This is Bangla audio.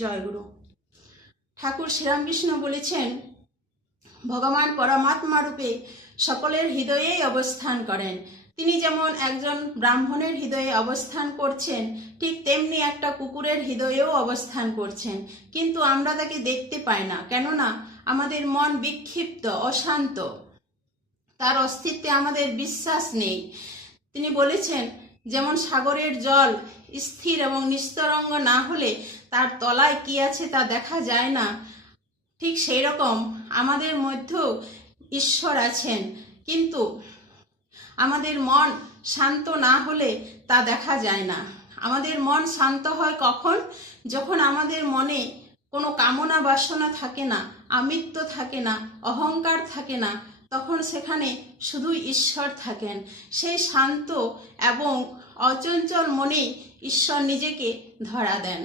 জয়গুরু। ঠাকুর শ্রীরামকৃষ্ণ বলেছেন, ভগবান পরমাত্মা রূপে সকলের হৃদয়েই অবস্থান করেন। তিনি যেমন একজন ব্রাহ্মণের হৃদয়ে অবস্থান করছেন, ঠিক তেমনি একটা কুকুরের হৃদয়েও অবস্থান করছেন, কিন্তু আমরা তাকে দেখতে পাই না। কেননা আমাদের মন বিক্ষিপ্ত, অশান্ত, তার অস্তিত্বে আমাদের বিশ্বাস নেই। তিনি বলেছেন, যেমন সাগরের জল স্থির এবং নিস্তরঙ্গ না হলে তার তলায় কি আছে তা দেখা যায় না, ঠিক সেই রকম আমাদের মধ্যেও ঈশ্বর আছেন, কিন্তু আমাদের মন শান্ত না হলে তা দেখা যায় না। আমাদের মন শান্ত হয় কখন? যখন আমাদের মনে কোনো কামনা বাসনা থাকে না, আমিত্ব থাকে না, অহংকার থাকে না, তখন সেখানে শুধুই ঈশ্বর থাকেন। সেই শান্ত এবং অচঞ্চল মনেই ঈশ্বর নিজেকে ধরা দেন।